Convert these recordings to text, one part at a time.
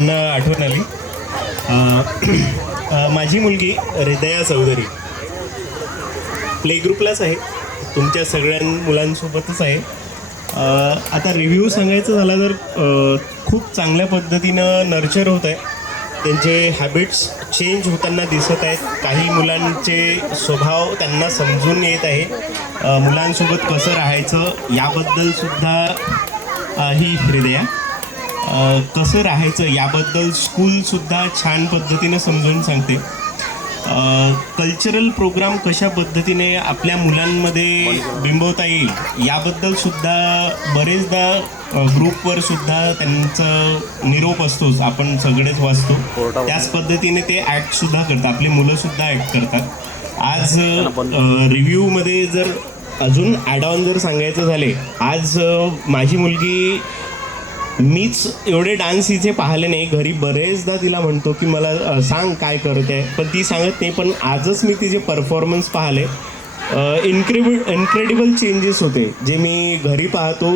आठवण आली. माझी मुलगी हृदया चौधरी प्ले ग्रुपलाच आहे, तुमच्या सगळ्या मुलांसोबतच आहे. आता रिव्ह्यू सांगायचं झाला तर खूप चांगल्या पद्धतीनं नर्चर होत आहे. त्यांचे हॅबिट्स चेंज होताना दिसत आहेत. काही मुलांचे स्वभाव त्यांना समजून येत आहे. मुलांसोबत कसं राहायचं याबद्दलसुद्धा ही हृदया कसं राहायचं याबद्दल स्कूलसुद्धा छान पद्धतीनं समजून सांगते. कल्चरल प्रोग्राम कशा पद्धतीने आपल्या मुलांमध्ये बिंबवता येईल याबद्दलसुद्धा बरेचदा ग्रुपवरसुद्धा त्यांचं निरोप असतोच, आपण सगळेच वाचतो. त्याच पद्धतीने ते ॲक्टसुद्धा करतात, आपले मुलंसुद्धा ॲक्ट करतात. आज रिव्ह्यूमध्ये जर अजून ॲड ऑन जर सांगायचं झाले, आज माझी मुलगी मीच एवढे डान्स हिचे पाहिले नाही. घरी बरेचदा तिला म्हणतो की मला सांग काय करत आहे, पण ती सांगत नाही. पण आजच मी तिचे परफॉर्मन्स पाहिले. इनक्रेडिबल चेंजेस होते जे मी घरी पाहतो.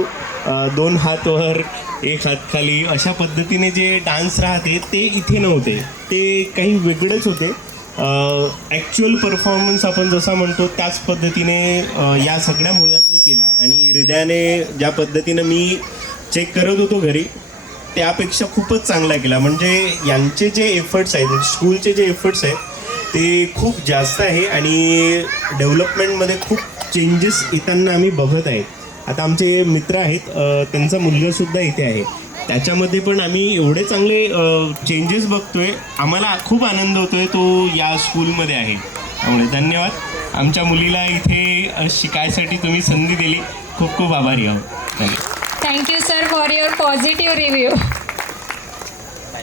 2 हात वर 1 हात खाली अशा पद्धतीने जे डान्स राहते ते इथे नव्हते, ते काही वेगळेच होते. ॲक्च्युअल परफॉर्मन्स आपण जसा म्हणतो त्याच पद्धतीने या सगळ्या मुलांनी केला. आणि हृदयाने ज्या पद्धतीनं मी चेक करत होतो घरी त्यापेक्षा खूपच चांगला केला. म्हणजे यांचे जे एफर्ट्स आहेत, स्कूलचे जे एफर्ट्स आहेत ते खूप जास्त आहे आणि डेव्हलपमेंटमध्ये खूप चेंजेस येताना आम्ही बघत आहेत. आता आमचे मित्र आहेत, त्यांचा मुलगासुद्धा इथे आहे, त्याच्यामध्ये पण आम्ही एवढे चांगले चेंजेस बघतोय. आम्हाला खूप आनंद होतोय तो या स्कूलमध्ये आहे. त्यामुळे धन्यवाद. आमच्या मुलीला इथे शिकायसाठी तुम्ही संधी दिली, खूप खूप आभारी आहोत. Thank you sir for your positive review.